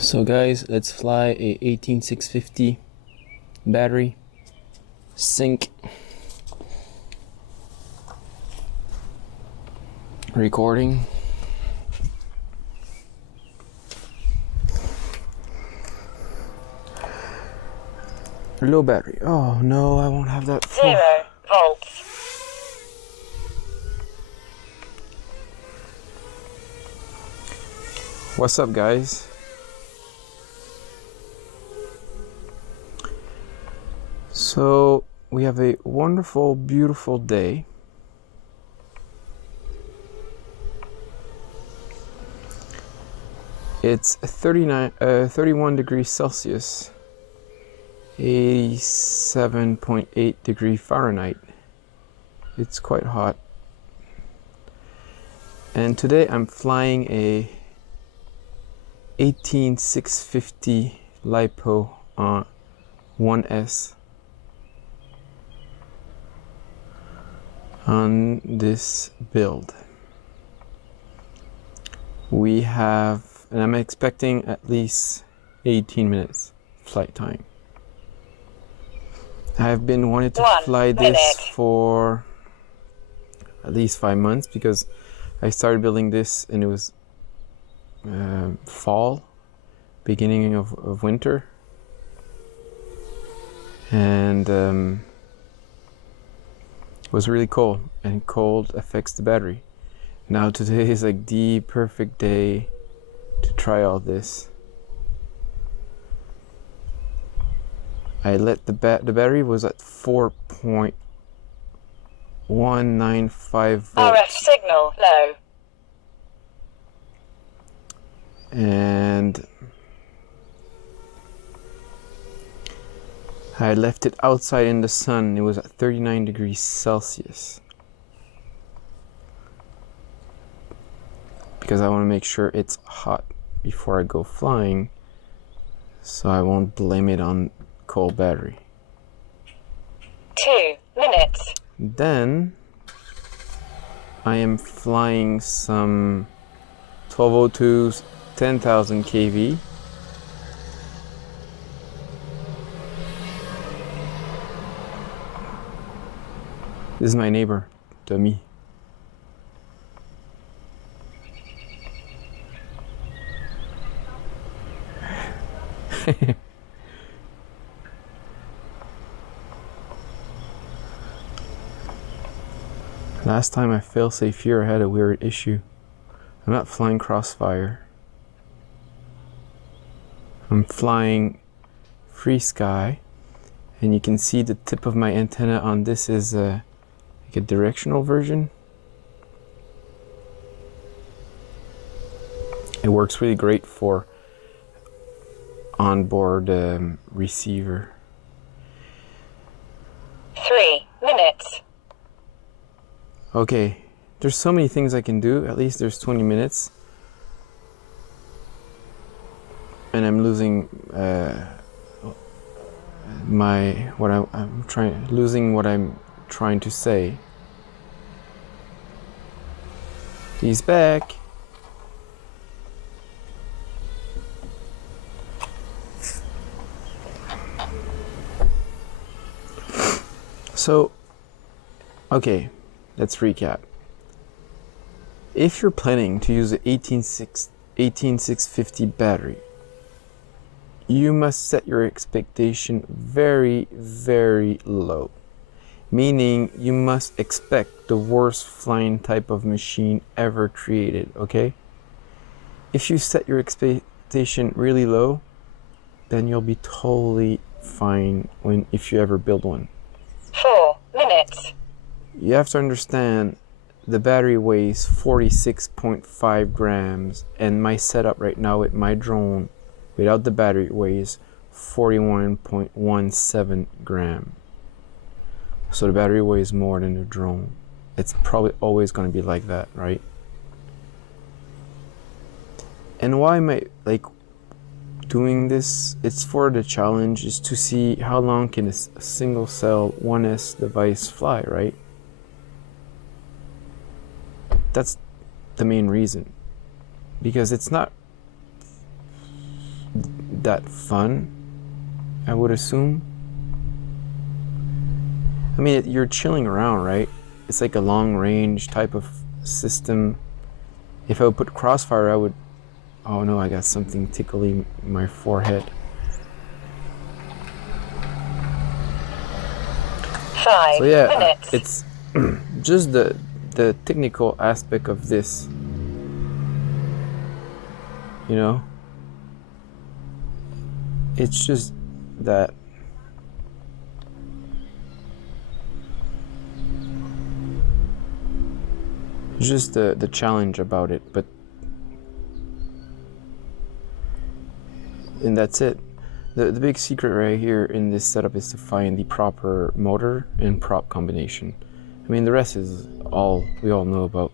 So guys, let's fly a 18650 battery, sync, recording. Low battery. Oh no, I won't have that. 0 volts. What's up, guys? So we have a wonderful, beautiful day. It's 31 degrees Celsius, 87.8 degrees Fahrenheit. It's quite hot. And today I'm flying a 18650 lipo 1S on this build. We have, and I'm expecting at least 18 minutes flight time. I've been wanting to fly this for at least 5 months because I started building this and it was fall, beginning of winter, and it was really cold, and cold affects the battery. Now today is like the perfect day to try all this. I let the battery was at 4.195 volts. RF signal low. And I left it outside in the sun. It was at 39 degrees Celsius because I want to make sure it's hot before I go flying, so I won't blame it on cold battery. 2 minutes. Then I am flying some 1202s, 10,000 kV. This is my neighbor, Dummy. Last time I failsafe here, I had a weird issue. I'm not flying crossfire. I'm flying free sky, and you can see the tip of my antenna on this is like a directional version. It works really great for onboard receiver. 3 minutes. Okay, there's so many things I can do. At least there's 20 minutes. And I'm losing losing what I'm trying to say. He's back. So, okay, let's recap. If you're planning to use an 18650 battery, you must set your expectation very, very low. Meaning you must expect the worst flying type of machine ever created, okay? If you set your expectation really low, then you'll be totally fine if you ever build one. 4 minutes. You have to understand the battery weighs 46.5 grams, and my setup right now with my drone without the battery weighs 41.17 gram. So the battery weighs more than the drone. It's probably always going to be like that, right? And why am I doing this? It's for the challenge, is to see how long can a single cell 1S device fly, right? That's the main reason, because it's not that fun, I would assume. I mean, you're chilling around, right? It's like a long range type of system. If I would put crossfire, I would, oh no, I got something tickling my forehead. 5 So yeah, minutes. it's just the technical aspect of this, you know. It's just that just the challenge about it, and that's it. The big secret right here in this setup is to find the proper motor and prop combination. I mean, the rest is all we all know about.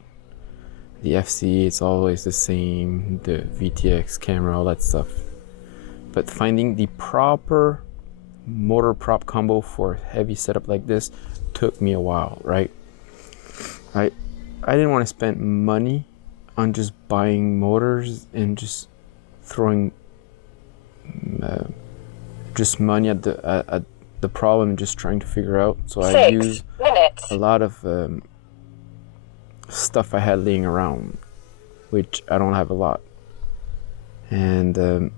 The FC, it's always the same, the VTX camera, all that stuff. But finding the proper motor prop combo for a heavy setup like this took me a while, right? I didn't want to spend money on just buying motors and just throwing just money at the problem and just trying to figure out. So I 6 used minutes. a lot of stuff I had laying around, which I don't have a lot. And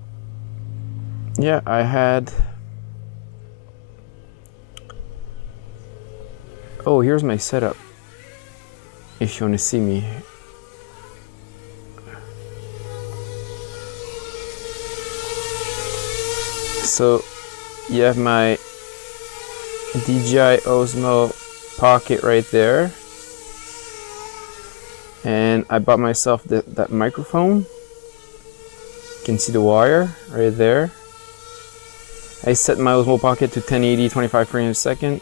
yeah, I had, oh, here's my setup if you want to see me. So you have my DJI Osmo Pocket right there, and I bought myself that microphone. You can see the wire right there. I set my Osmo Pocket to 1080 25 frames a second,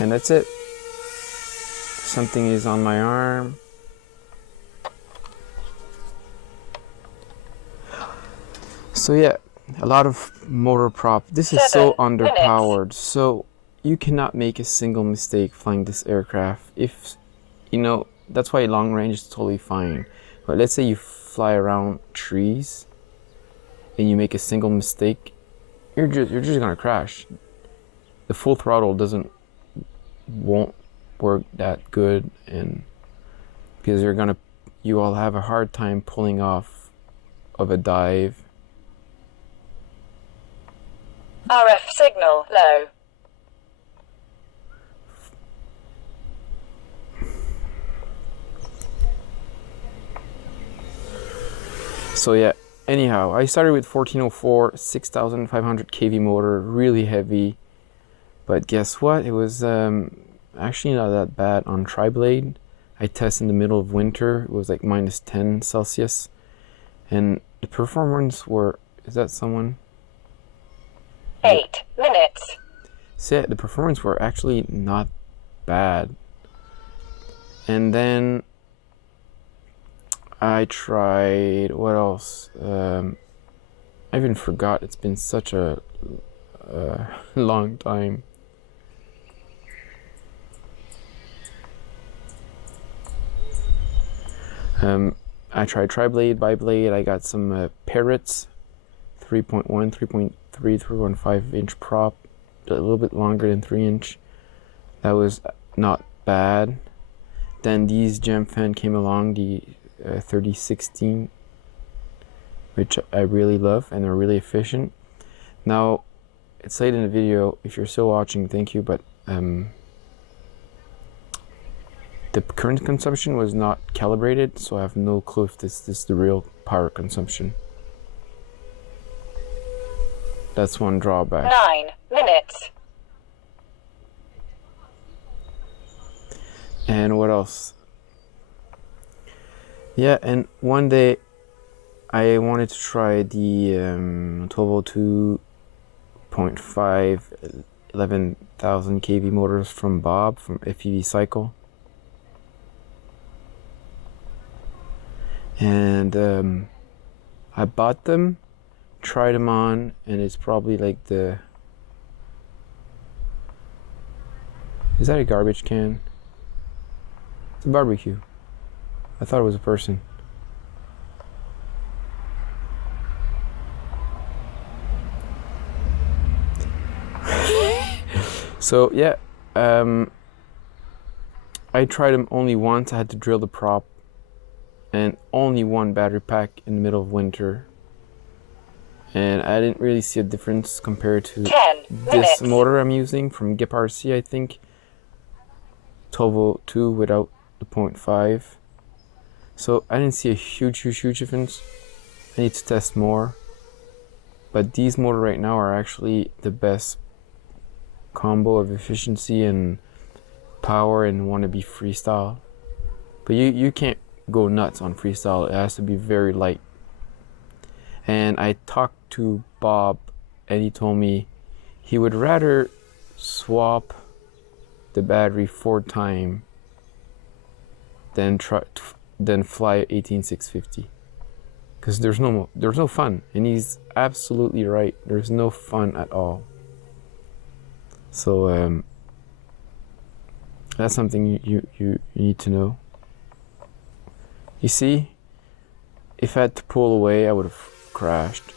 and that's it. Something is on my arm. So yeah, a lot of motor prop. This is so 7 underpowered. So you cannot make a single mistake flying this aircraft. If you know, that's why long range is totally fine. But let's say you fly around trees and you make a single mistake, you're just gonna crash. The full throttle won't work that good, and because you will have a hard time pulling off of a dive. RF signal low. So yeah, anyhow, I started with 1404, 6500 kV motor, really heavy. But guess what? It was actually not that bad on tri-blade. I tested in the middle of winter. It was like -10 Celsius. And the performance were, is that someone? 8 minutes. So yeah, the performance were actually not bad. And then I tried, what else? I even forgot, it's been such a long time. I tried tri-blade, bi-blade. I got some parrots, 3.1, 3.3, 3.5 inch prop, a little bit longer than 3 inch. That was not bad. Then these gemfan came along, the 3016, which I really love, and they're really efficient. Now, it's late in the video. If you're still watching, thank you, but the current consumption was not calibrated, so I have no clue if this is the real power consumption. That's one drawback. 9 minutes. And what else? Yeah, and one day I wanted to try the 1202.5 11,000 kV motors from Bob from FPV Cycle. And I bought them, tried them on, and it's probably like the... Is that a garbage can? It's a barbecue. I thought it was a person. So yeah, I tried them only once. I had to drill the prop and only one battery pack in the middle of winter, and I didn't really see a difference compared to 10 this minutes. motor I'm using from geprc, I think 1202 without the 0.5. So I didn't see a huge difference. I need to test more, but these motors right now are actually the best combo of efficiency and power and want to be freestyle. But you can't go nuts on freestyle. It has to be very light. And I talked to Bob, and he told me he would rather swap the battery 4 times than fly 18650, because there's no fun. And he's absolutely right. There's no fun at all. So that's something you need to know. You see, if I had to pull away, I would have crashed,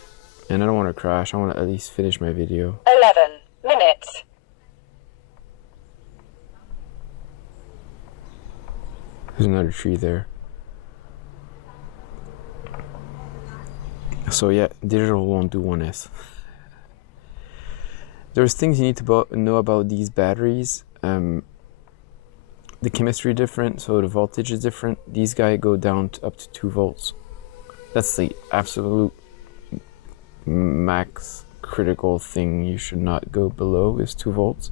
and I don't want to crash. I want to at least finish my video. 11 minutes. There's another tree there. So yeah, digital won't do 1S. There's things you need to know about these batteries. The chemistry different, so the voltage is different. These guys go down to up to 2 volts. That's the absolute max critical thing you should not go below, is 2 volts.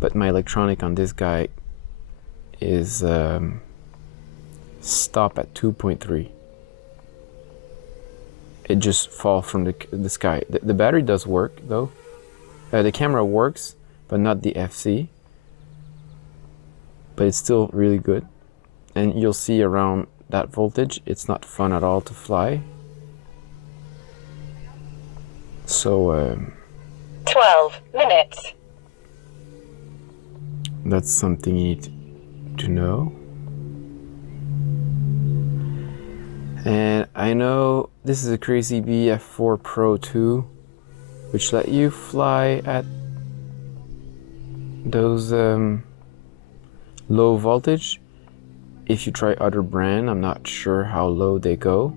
But my electronic on this guy is stop at 2.3. It just falls from the sky. The battery does work though. The camera works, but not the FC. But it's still really good. And you'll see around that voltage, it's not fun at all to fly. So 12 minutes. that's something you need to know. And I know this is a crazybee F4 Pro 2, which let you fly at those low voltage. If you try other brand, I'm not sure how low they go.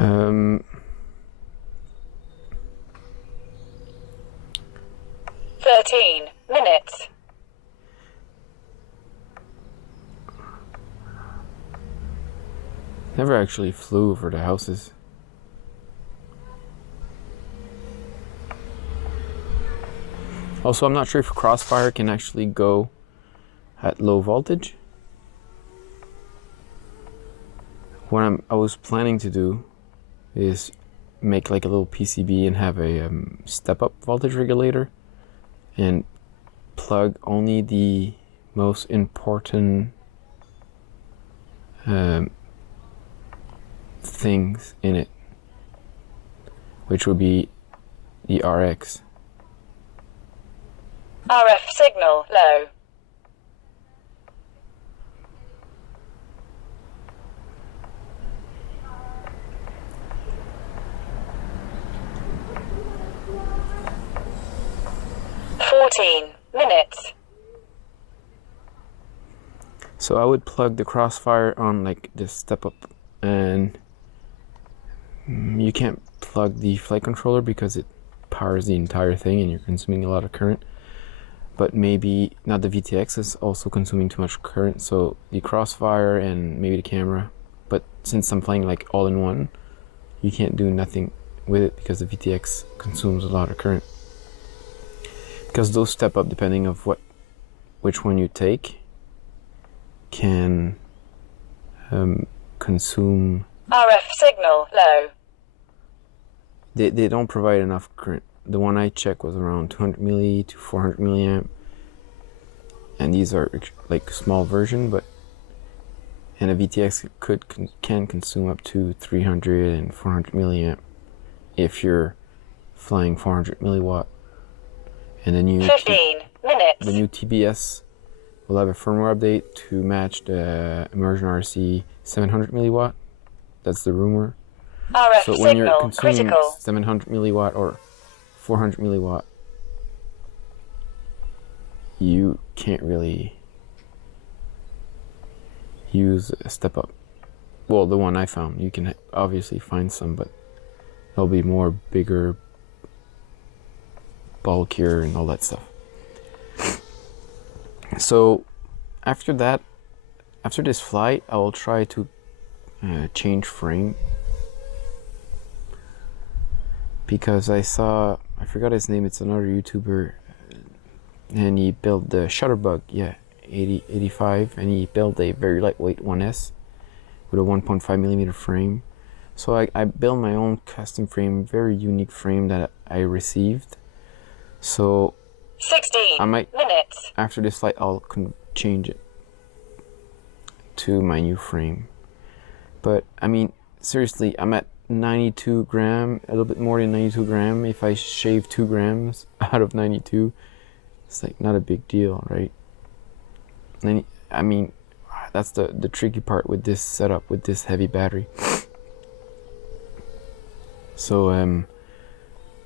Um, 13 minutes. Never actually flew over the houses. Also, I'm not sure if Crossfire can actually go at low voltage. What I was planning to do is make like a little PCB and have a step-up voltage regulator and plug only the most important things in it, which would be the RX. RF signal low. Minutes. So I would plug the Crossfire on like this step up, and you can't plug the flight controller because it powers the entire thing and you're consuming a lot of current. But maybe not, the VTX is also consuming too much current, so the Crossfire and maybe the camera. But since I'm playing like all in one, you can't do nothing with it because the VTX consumes a lot of current. Because those step up, depending of which one you take, can consume RF signal low. They don't provide enough current. The one I checked was around 200 milli to 400 milliamp. and these are like small version, but and a VTX can consume up to 300 and 400 milliamp if you're flying 400 milliwatt. And the new 15 minutes. The new TBS will have a firmware update to match the Immersion RC 700 milliwatt. That's the rumor. RF So when you're signal consuming critical. 700 milliwatt or 400 milliwatt, you can't really use a step up. Well, the one I found, you can obviously find some, but they'll be more bigger, bulkier, and all that stuff. So after that, after this flight, I will try to change frame, because I forgot his name, it's another YouTuber, and he built the Shutterbug, 85, and he built a very lightweight 1S with a 1.5 millimeter frame. So I built my own custom frame, very unique frame that I received. So 16 I might, minutes. after this flight, I'll change it to my new frame. But I mean, seriously, I'm at 92 gram, a little bit more than 92 gram. If I shave 2 grams out of 92, it's like not a big deal, right? And I mean, that's the tricky part with this setup, with this heavy battery. So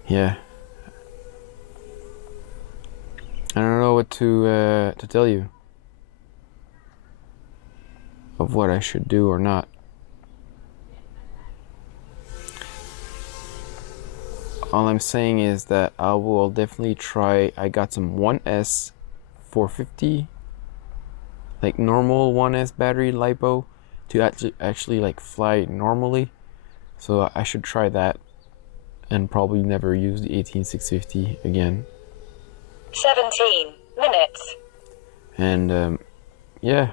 yeah, I don't know what to tell you of what I should do or not. All I'm saying is that I will definitely try. I got some 1S 450, like normal 1S battery lipo, to actually like fly normally. So I should try that, and probably never use the 18650 again. 17 minutes. And yeah,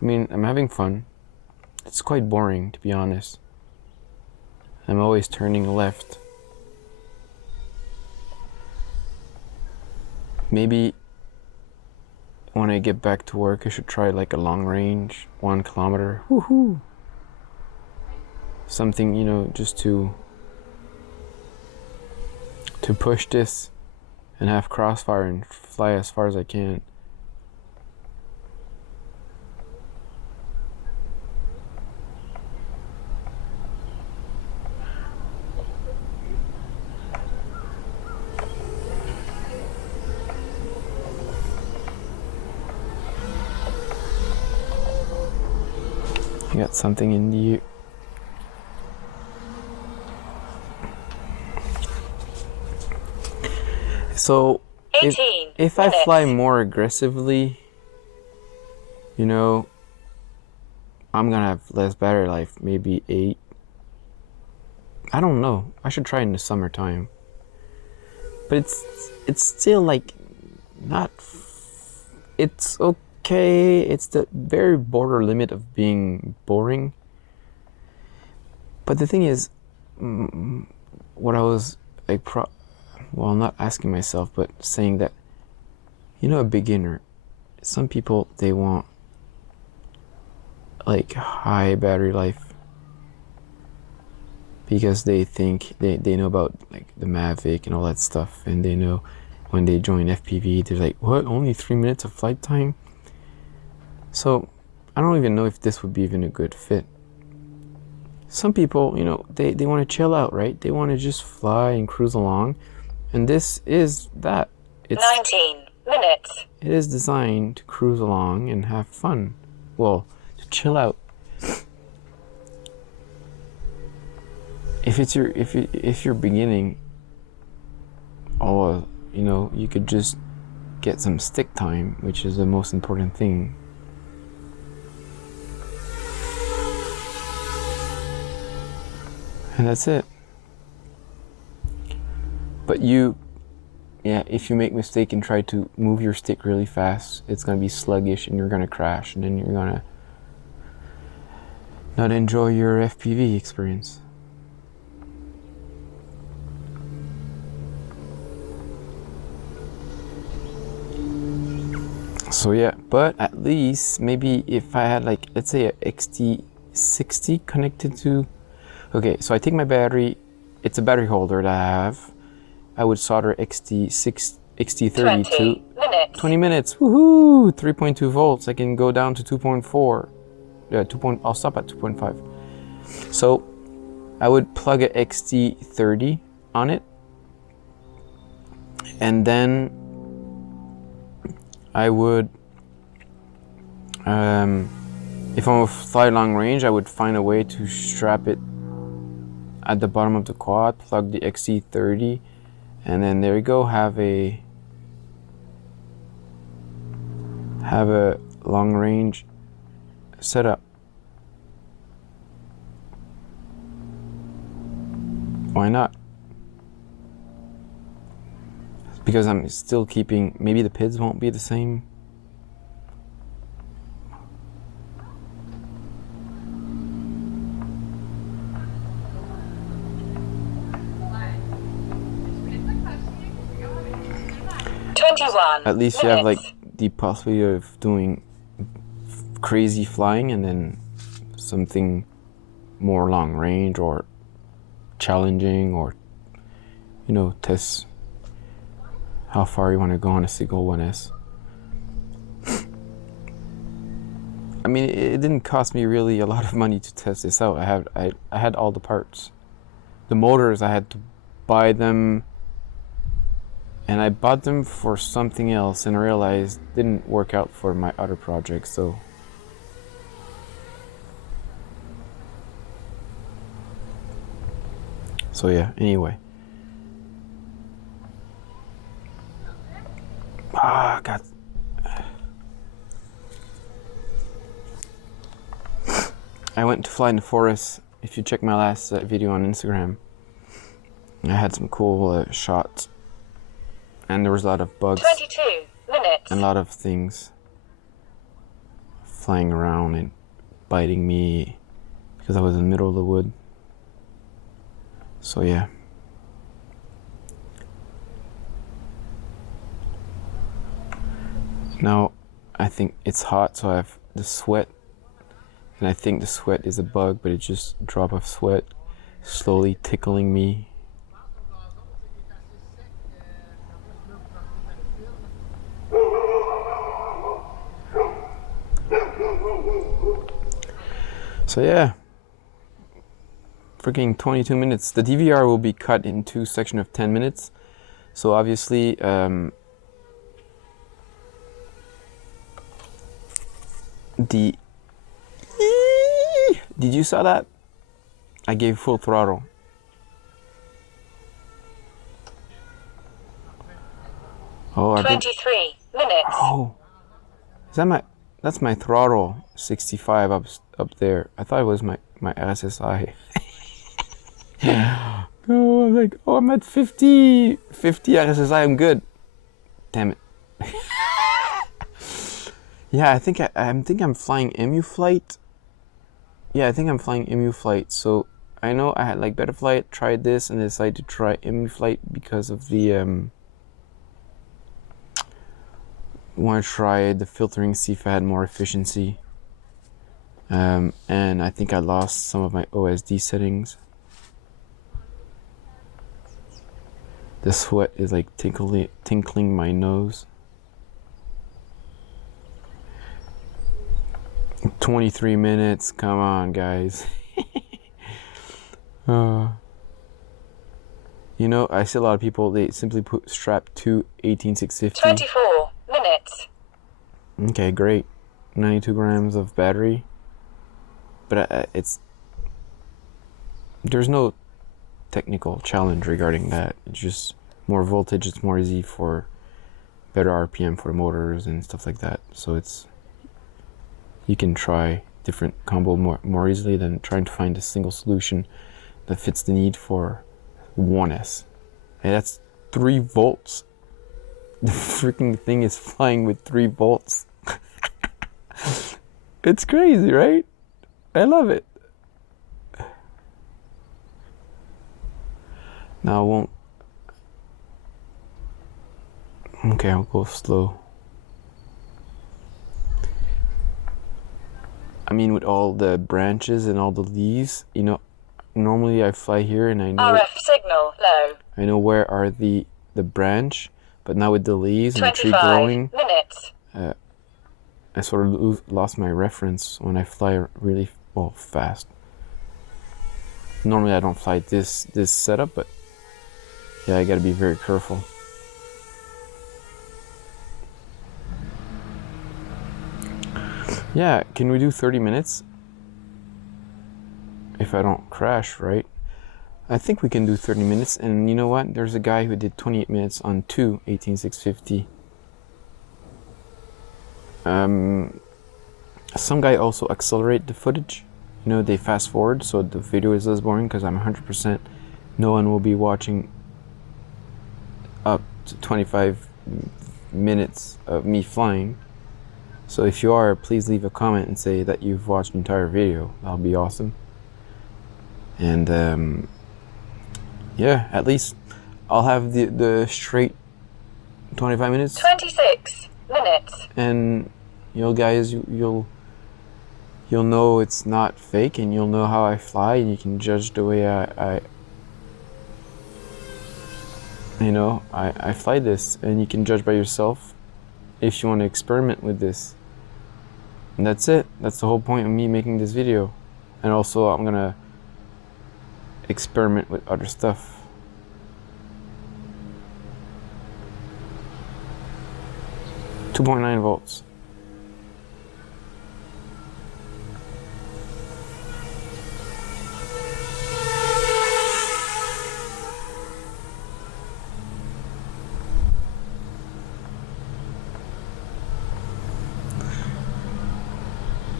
I mean, I'm having fun. It's quite boring, to be honest. I'm always turning left. Maybe when I get back to work, I should try like a long range, 1 kilometer. Woohoo! Something, you know, just to push this and have crossfire and fly as far as I can. I got something in the... So, if I fly more aggressively, you know, I'm gonna have less battery life, maybe 8. I don't know. I should try in the summertime. But it's still like not... It's okay. It's the very border limit of being boring. But the thing is, what I was like, well, not asking myself, but saying that, you know, a beginner, some people, they want like high battery life because they think they know about like the Mavic and all that stuff, and they know when they join FPV, they're like, what, only 3 minutes of flight time? So I don't even know if this would be even a good fit. Some people, you know, they want to chill out, right? They want to just fly and cruise along. And this is that. It's 19 minutes. It is designed to cruise along and have fun. Well, to chill out. If you're beginning, you know, you could just get some stick time, which is the most important thing. And that's it. But if you make a mistake and try to move your stick really fast, it's going to be sluggish and you're going to crash, and then you're going to not enjoy your FPV experience. So yeah, but at least maybe if I had like, let's say a XT60 connected to, okay, so I take my battery, it's a battery holder that I have. I would solder XT30 to 20 minutes. Woohoo! 3.2 volts. I can go down to 2.4. Yeah, I'll stop at 2.5. So I would plug a XT30 on it, and then I would, if I'm gonna fly long range, I would find a way to strap it at the bottom of the quad, plug the XT30, and then there you go, have a long range setup. Why not? Because I'm still keeping, maybe the PIDs won't be the same. At least you have like the possibility of doing crazy flying and then something more long range or challenging, or test how far you want to go on a Seagull 1S. I mean, it didn't cost me really a lot of money to test this out. I had all the parts. The motors, I had to buy them, and I bought them for something else and realized didn't work out for my other projects. So yeah, anyway. God. I went to fly in the forest. If you check my last video on Instagram, I had some cool shots. And there was a lot of bugs. 22 minutes. And a lot of things flying around and biting me because I was in the middle of the wood. So yeah. Now I think it's hot, so I have the sweat, and I think the sweat is a bug, but it's just a drop of sweat slowly tickling me. So yeah, freaking 22 minutes. The DVR will be cut in two sections of 10 minutes. So obviously, did you saw that? I gave full throttle. Oh, 23 minutes. Oh, is that that's my throttle 65 up there. I thought it was my SSI. Oh, I'm like, I'm at 50 SSI, I'm good. Damn it. Yeah, I think I'm flying MU flight. Yeah, I think I'm flying MU flight. So I know I had like better flight, tried this, and decided to try MU flight because of the want to try the filtering, see if I had more efficiency. And I think I lost some of my OSD settings. The sweat is like tinkling my nose. 23 minutes, come on guys. You know, I see a lot of people, they simply strap two 18650. 24 minutes. Okay, great. 92 grams of battery. But there's no technical challenge regarding that. It's just more voltage, it's more easy for better RPM for motors and stuff like that. So you can try different combo more easily than trying to find a single solution that fits the need for 1S. Hey, that's 3 volts. The freaking thing is flying with 3 volts. It's crazy, right? I love it. Now I won't. Okay, I'll go slow. I mean, with all the branches and all the leaves, you know, normally I fly here and I know RF signal low. I know where are the branch, but now with the leaves and the tree 25 growing, minutes. I sort of lost my reference when I fly really fast. Normally I don't fly this setup, but yeah, I gotta be very careful. Yeah, can we do 30 minutes? If I don't crash, right? I think we can do 30 minutes, and you know what? There's a guy who did 28 minutes on two 18650. Some guy also accelerate the footage. You know, they fast forward, so the video is less boring, because I'm 100% no one will be watching up to 25 minutes of me flying. So if you are, please leave a comment and say that you've watched the entire video. That'll be awesome. And yeah, at least I'll have the straight 25 minutes. 26 minutes. And guys, you'll know it's not fake, and you'll know how I fly, and you can judge the way I fly this, and you can judge by yourself if you want to experiment with this. And that's it. That's the whole point of me making this video. And also I'm gonna experiment with other stuff. .9 volts.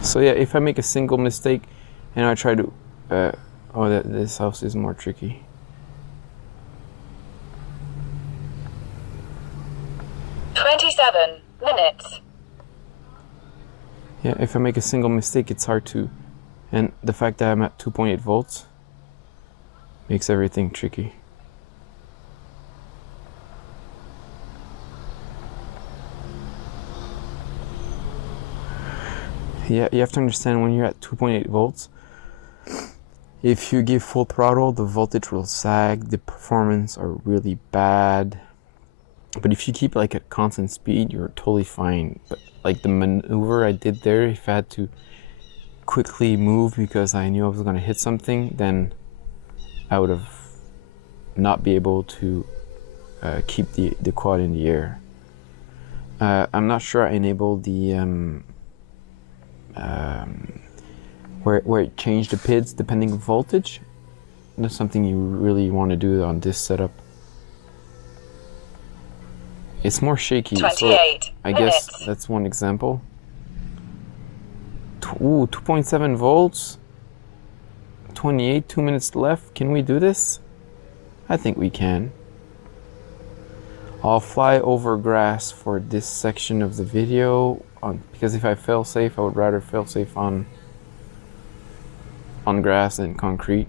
So yeah, if I make a single mistake and I try to, this house is more tricky. minutes. Yeah, if I make a single mistake, it's hard to, and the fact that I'm at 2.8 volts makes everything tricky. Yeah, you have to understand, when you're at 2.8 volts, if you give full throttle, the voltage will sag, the performance are really bad. But if you keep like a constant speed, you're totally fine. But like the maneuver I did there, if I had to quickly move because I knew I was going to hit something, then I would have not be able to keep the quad in the air. I'm not sure I enabled the where it changed the PIDs depending on voltage. That's something you really want to do on this setup. It's more shaky, 28 so I minutes. guess that's one example. Ooh, 2.7 volts. 28, 2 minutes left. Can we do this? I think we can. I'll fly over grass for this section of the video, because if I fail safe, I would rather fail safe on grass than concrete.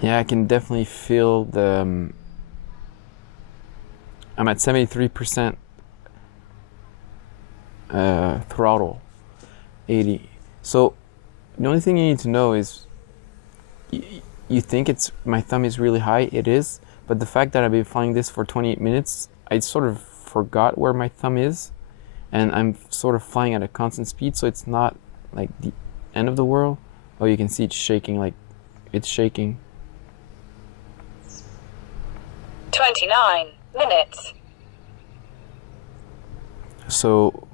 Yeah, I can definitely feel the I'm at 73% throttle, 80. So the only thing you need to know is you think my thumb is really high. It is, but the fact that I've been flying this for 28 minutes, I sort of forgot where my thumb is, and I'm sort of flying at a constant speed, so it's not like the end of the world. Oh, you can see it's shaking, like it's shaking. 29 minutes. So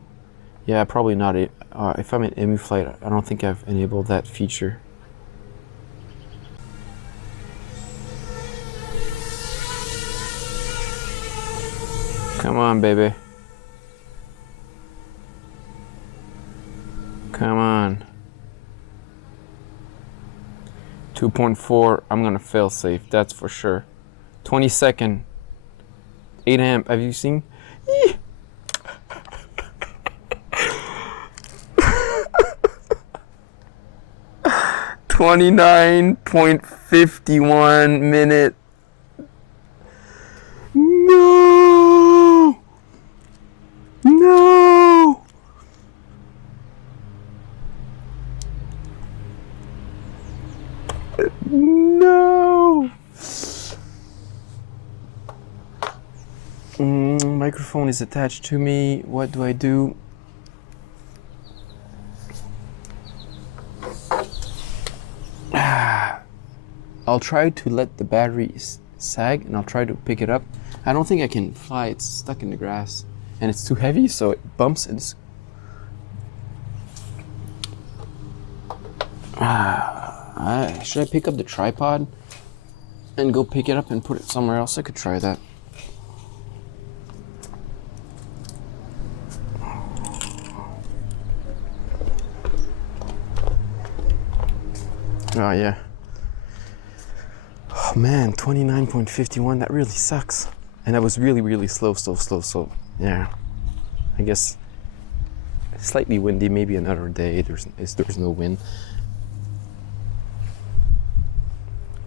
yeah, probably not it. If I'm in EMU flight, I don't think I've enabled that feature. Come on, baby. Come on. 2.4, I'm gonna fail safe, that's for sure. 22nd, 8 amp, have you seen? 29.51 minute. No! No! No! Microphone is attached to me. What do I do? I'll try to let the battery sag and I'll try to pick it up. I don't think I can fly. It's stuck in the grass and it's too heavy, so it bumps and it's... should I pick up the tripod and go pick it up and put it somewhere else? I could try that. Oh yeah. Oh man, 29.51, that really sucks. And that was really, really slow. So yeah, I guess slightly windy, maybe another day. There's no wind.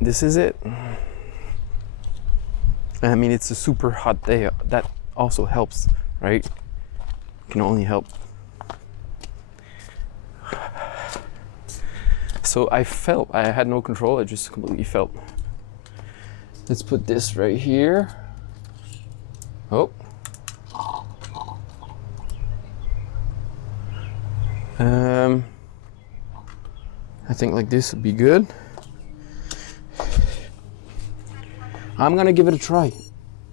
This is it. I mean, it's a super hot day. That also helps, right? Can only help. So I had no control. I just completely felt. Let's put this right here. Oh. I think like this would be good. I'm gonna give it a try.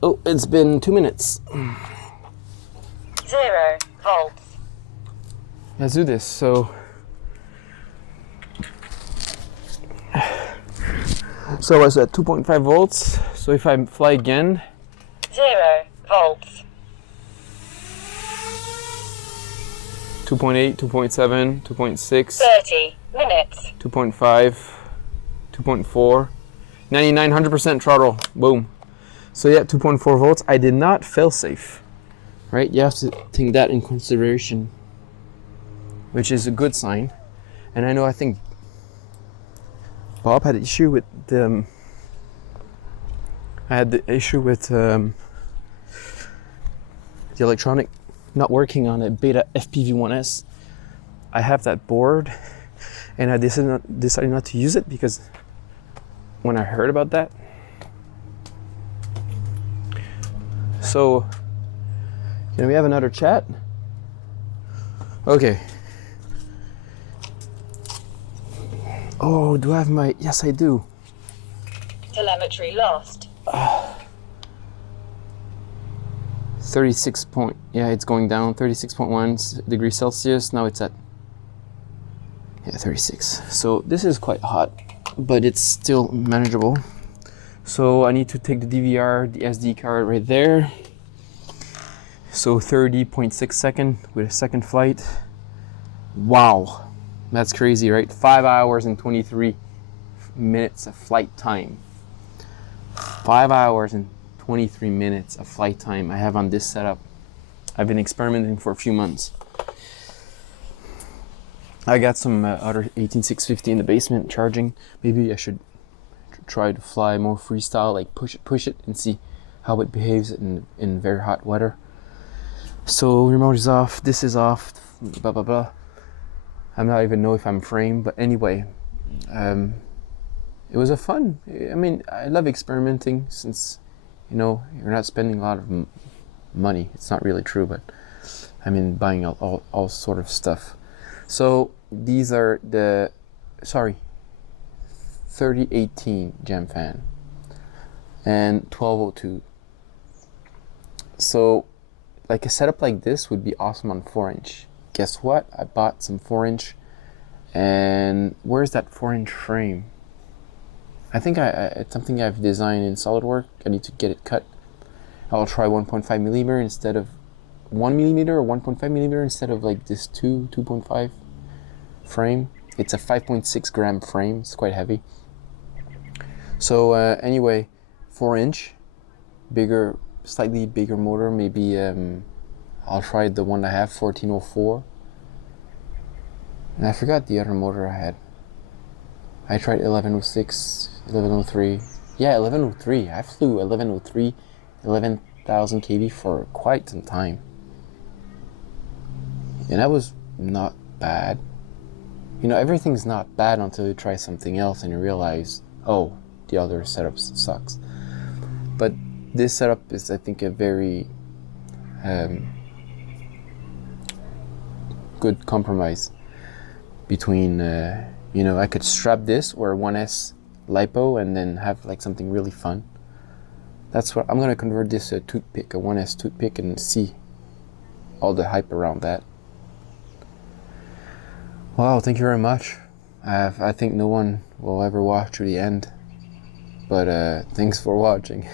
Oh, it's been 2 minutes. 0 volts. Let's do this. So I was at 2.5 volts. So if I fly again, 0 volts. 2.8, 2.7, 2.6, 30 minutes. 2.5, 2.4, 99, 100% throttle. Boom. So yeah, 2.4 volts. I did not fail safe, right? You have to take that in consideration, which is a good sign. And I think Bob had an issue with the the electronic not working on a beta FPV1S. I have that board and I decided not to use it because when I heard about that. So, can we have another chat? Okay. Oh, do I have my... Yes, I do. Telemetry lost. 36 point... Yeah, it's going down. 36.1 degrees Celsius. Now it's at... Yeah, 36. So this is quite hot, but it's still manageable. So I need to take the DVR, the SD card right there. So 30.6 second with a second flight. Wow, that's crazy, right? 5 hours and 23 minutes of flight time. 5 hours and 23 minutes of flight time I have on this setup. I've been experimenting for a few months. I got some other 18650 in the basement charging. Maybe I should try to fly more freestyle, like push it and see how it behaves in very hot weather. So remote is off, this is off, blah blah blah. I'm not even know if I'm framed, but anyway, it was a fun. I mean, I love experimenting since, you know, you're not spending a lot of money. It's not really true, but I mean buying all sort of stuff. So these are the 3018 gemfan and 1202. So like a setup like this would be awesome on 4-inch. Guess what? I bought some 4-inch, and where's that 4-inch frame? I think it's something I've designed in SolidWorks. I need to get it cut. I'll try 1.5 millimeter instead of 1 millimeter, or 1.5 millimeter instead of like this 2.5 frame. It's a 5.6 gram frame. It's quite heavy. So anyway, 4-inch, bigger, slightly bigger motor. Maybe I'll try the one I have, 1404. And I forgot the other motor I had. I tried 1106, 1103. Yeah, 1103. I flew 1103, 11,000 kV for quite some time. And that was not bad. You know, everything's not bad until you try something else and you realize, oh, the other setup sucks. But this setup is, I think, a very good compromise between, you know, I could strap this or 1S lipo and then have like something really fun. That's what I'm gonna convert this to a toothpick, a 1S toothpick, and see all the hype around that. Wow, thank you very much. I think no one will ever watch to the end, but thanks for watching.